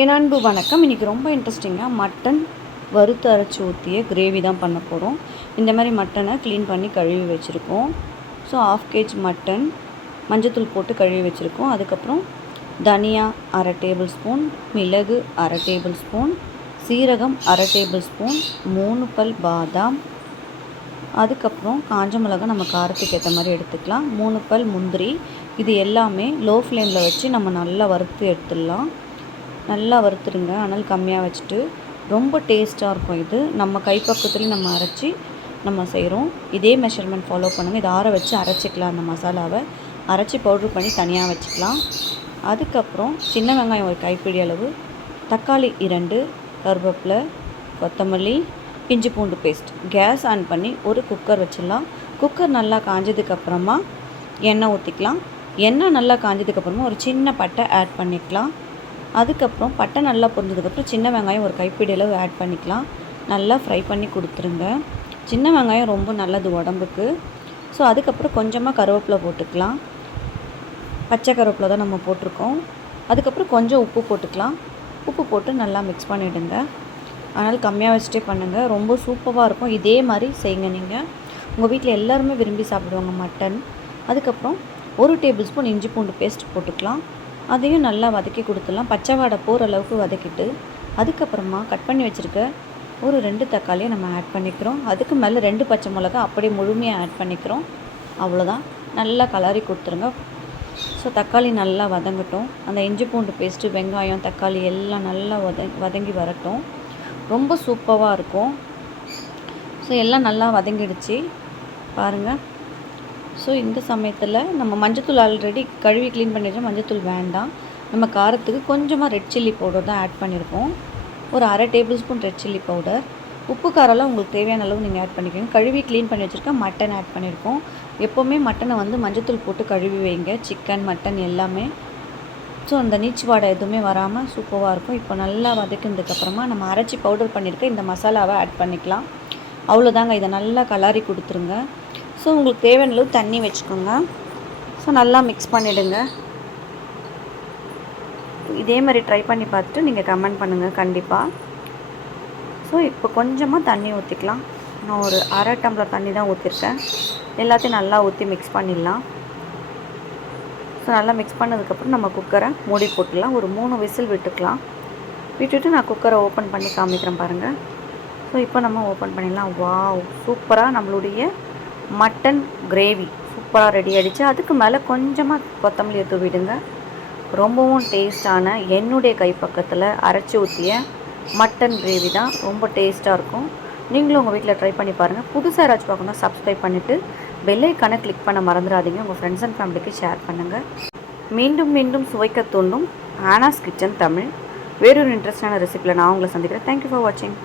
என் அன்பு வணக்கம். இன்றைக்கி ரொம்ப இன்ட்ரெஸ்டிங்காக மட்டன் வறுத்து அரைச்சி ஊற்றிய கிரேவி தான் பண்ண போகிறோம். இந்த மாதிரி மட்டனை க்ளீன் பண்ணி கழுவி வச்சுருக்கோம். ஸோ 1/2 kg மட்டன் மஞ்சத்தூள் போட்டு கழுவி வச்சுருக்கோம். அதுக்கப்புறம் தனியா 1/2 டேபிள் ஸ்பூன், மிளகு 1/2 டேபிள் ஸ்பூன், சீரகம் 1/2 டேபிள் ஸ்பூன், 3 பல் பாதாம், அதுக்கப்புறம் காஞ்ச மிளகாய் நம்ம காரத்துக்கு ஏற்ற மாதிரி எடுத்துக்கலாம், 3 பல் முந்திரி. இது எல்லாமே லோ ஃப்ளேமில் வச்சு நம்ம நல்லா வறுத்து எடுத்துடலாம். நல்லா வறுத்துருங்க, அனல் கம்மியாக வச்சுட்டு. ரொம்ப டேஸ்ட்டாக இருக்கும் இது. நம்ம கைப்பக்கத்துலேயும் நம்ம அரைச்சி நம்ம செய்கிறோம். இதே மெஷர்மெண்ட் ஃபாலோ பண்ணுங்கள். இதை ஆற வச்சு அரைச்சிக்கலாம். அந்த மசாலாவை அரைச்சி பவுட்ரு பண்ணி தனியாக வச்சுக்கலாம். அதுக்கப்புறம் சின்ன வெங்காயம் ஒரு கைப்பிடி அளவு, தக்காளி 2, கருவேப்பிலை, கொத்தமல்லி, இஞ்சி பூண்டு பேஸ்ட். கேஸ் ஆன் பண்ணி ஒரு குக்கர் வச்சிடலாம். குக்கர் நல்லா காஞ்சதுக்கப்புறமா எண்ணெய் ஊற்றிக்கலாம். எண்ணெய் நல்லா காஞ்சதுக்கப்புறமா ஒரு சின்ன பட்டை ஆட் பண்ணிக்கலாம். அதுக்கப்புறம் பட்டை நல்லா பொரிஞ்சதுக்கப்புறம் சின்ன வெங்காயம் ஒரு கைப்பிடி அளவு ஆட் பண்ணிக்கலாம். நல்லா ஃப்ரை பண்ணி கொடுத்துருங்க. சின்ன வெங்காயம் ரொம்ப நல்லது உடம்புக்கு. ஸோ அதுக்கப்புறம் கொஞ்சமாக கருவேப்பிலை போட்டுக்கலாம். பச்சை கருவேப்பிலை தான் நம்ம போட்டிருக்கோம். அதுக்கப்புறம் கொஞ்சம் உப்பு போட்டுக்கலாம். உப்பு போட்டு நல்லா மிக்ஸ் பண்ணிவிடுங்க. அதனால் கம்மியாக வச்சுட்டே பண்ணுங்கள். ரொம்ப சூப்பராக இருக்கும். இதே மாதிரி செய்யுங்க. நீங்கள் உங்கள் வீட்டில் எல்லாருமே விரும்பி சாப்பிடுவாங்க மட்டன். அதுக்கப்புறம் 1 டேபிள் ஸ்பூன் இஞ்சி பூண்டு பேஸ்ட் போட்டுக்கலாம். அதையும் நல்லா வதக்கி கொடுத்துடலாம். பச்சை வாடை போகிற அளவுக்கு வதக்கிட்டு அதுக்கப்புறமா கட் பண்ணி வச்சுருக்க ஒரு 2 தக்காளியை நம்ம ஆட் பண்ணிக்கிறோம். அதுக்கு மேலே 2 பச்சை மிளகா அப்படியே முழுமையாக ஆட் பண்ணிக்கிறோம். அவ்வளோதான். நல்லா கலரி கொடுத்துருங்க. ஸோ தக்காளி நல்லா வதங்கட்டும். அந்த இஞ்சி பூண்டு பேஸ்ட்டு, வெங்காயம், தக்காளி எல்லாம் நல்லா வதங்கி வரட்டும். ரொம்ப சூப்பராக இருக்கும். ஸோ எல்லாம் நல்லா வதங்கிடுச்சு பாருங்கள். ஸோ இந்த சமயத்தில் நம்ம மஞ்சத்தூள் ஆல்ரெடி கழுவி க்ளீன் பண்ணிடுறோம். மஞ்சத்தூள் வேண்டாம். நம்ம காரத்துக்கு கொஞ்சமாக ரெட் சில்லி பவுடர் தான் ஆட் பண்ணியிருக்கோம். ஒரு 1/2 table spoon red chilli powder. உப்பு காரெல்லாம் உங்களுக்கு தேவையான அளவு நீங்கள் ஆட் பண்ணிக்கோங்க. கழுவி க்ளீன் பண்ணி வச்சுருக்க மட்டன் ஆட் பண்ணியிருக்கோம். எப்போவுமே மட்டனை மஞ்சத்தூள் போட்டு கழுவி வைங்க. சிக்கன், மட்டன் எல்லாமே. ஸோ அந்த நீச்சு வாடை எதுவுமே வராமல் சூப்பராக இருக்கும். இப்போ நல்லா வதக்கினதுக்கப்புறமா நம்ம அரைச்சி பவுடர் பண்ணியிருக்க இந்த மசாலாவை ஆட் பண்ணிக்கலாம். அவ்வளோதாங்க. இதை நல்லா கலாரி கொடுத்துருங்க. ஸோ உங்களுக்கு தேவையான அளவு தண்ணி வச்சுக்கோங்க. ஸோ நல்லா மிக்ஸ் பண்ணிவிடுங்க. இதே மாதிரி ட்ரை பண்ணி பார்த்துட்டு நீங்கள் கமெண்ட் பண்ணுங்கள் கண்டிப்பாக. ஸோ இப்போ கொஞ்சமாக தண்ணி ஊற்றிக்கலாம். நான் ஒரு 1/2 டம்ளர் தண்ணி தான் ஊற்றிருக்கேன். எல்லாத்தையும் நல்லா ஊற்றி மிக்ஸ் பண்ணிடலாம். ஸோ நல்லா மிக்ஸ் பண்ணதுக்கப்புறம் நம்ம குக்கரை மூடி போட்டுடலாம். ஒரு 3 விசில் விட்டுக்கலாம். விட்டுட்டு நான் குக்கரை ஓப்பன் பண்ணி காமிக்கிறேன் பாருங்கள். ஸோ இப்போ நம்ம ஓப்பன் பண்ணிடலாம். வாவ், சூப்பராக நம்மளுடைய மட்டன் கிரேவி சூப்பராக ரெடி ஆகிடுச்சு. அதுக்கு மேலே கொஞ்சமாக கொத்தமல்லி தூவிடுங்க. ரொம்பவும் டேஸ்டான என்னுடைய கைப்பக்கத்தில் அரைச்சி ஊற்றிய மட்டன் கிரேவி தான். ரொம்ப டேஸ்ட்டாக இருக்கும். நீங்களும் உங்கள் வீட்டில் ட்ரை பண்ணி பாருங்கள். புதுசாக யாராச்சும் பார்க்கணும் சப்ஸ்கிரைப் பண்ணிவிட்டு பெல் ஐக்கானை கிளிக் பண்ண மறந்துடாதீங்க. உங்கள் ஃப்ரெண்ட்ஸ் அண்ட் ஃபேமிலிக்கு ஷேர் பண்ணுங்கள். மீண்டும் மீண்டும் சுவைக்க தூண்டும் ஆனாஸ் கிச்சன் தமிழ் வேறொரு இன்ட்ரெஸ்டான ரெசிபியில் நான் உங்களை சந்திக்கிறேன். தேங்க்யூ ஃபார் வாட்சிங்.